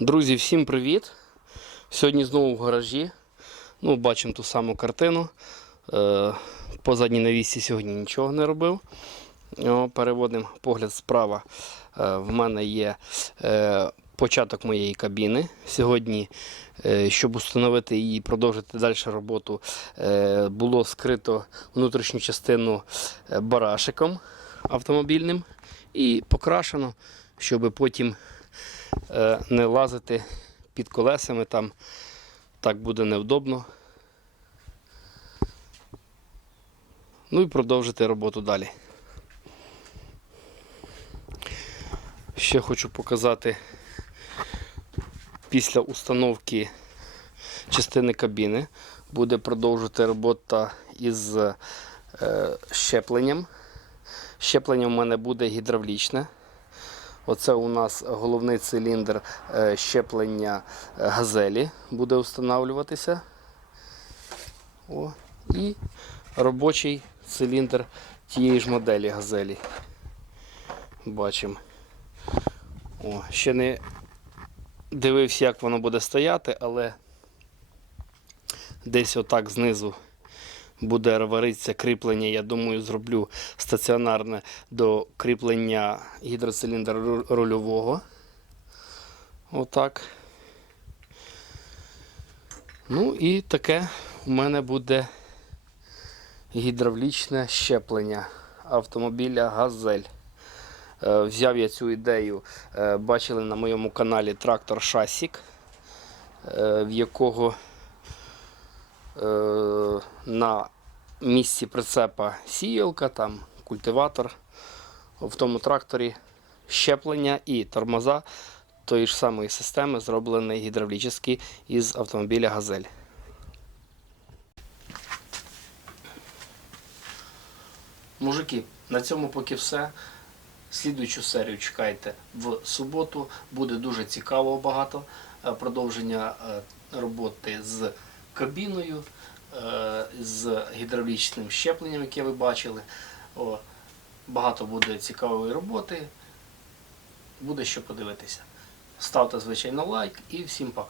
Друзі, всім привіт! Сьогодні знову в гаражі. Ну, бачимо ту саму картину. Е, по задній навісці сьогодні нічого не робив. Переводимо погляд справа. Е, в мене є е, початок моєї кабіни. Сьогодні, щоб установити її і продовжити далі роботу, було скрито внутрішню частину барашиком автомобільним і покрашено, щоб потім не лазити під колесами, там так буде невдобно. Ну і продовжити роботу далі. Ще хочу показати після установки частини кабіни буде продовжувати робота із е, щепленням. Щеплення в мене буде гідравлічне. Оце у нас головний циліндр е, щеплення е, газелі буде встановлюватися. О, і робочий циліндр тієї ж моделі газелі. Бачимо. О, ще не дивився, як воно буде стояти, але десь отак знизу буде варитися кріплення. Я думаю, зроблю стаціонарне до кріплення гідроциліндра рульового. Отак. Ну і таке у мене буде гідравлічне щеплення автомобіля Газель. Е, Взяв я цю ідею, е, бачили на моєму каналі трактор Шасік, е, в якого на місці прицепа сіялка, там культиватор. В тому тракторі щеплення і тормоза тої ж самої системи, зроблені гідравлічні із автомобіля Газель. Мужики, на цьому поки все. Слідуючу серію чекайте в суботу. Буде дуже цікаво багато е, продовження е, роботи з кабіною, з гідравлічним щепленням, яке ви бачили. О, Багато буде цікавої роботи. Буде що подивитися. Ставте, звичайно, лайк і всім пока.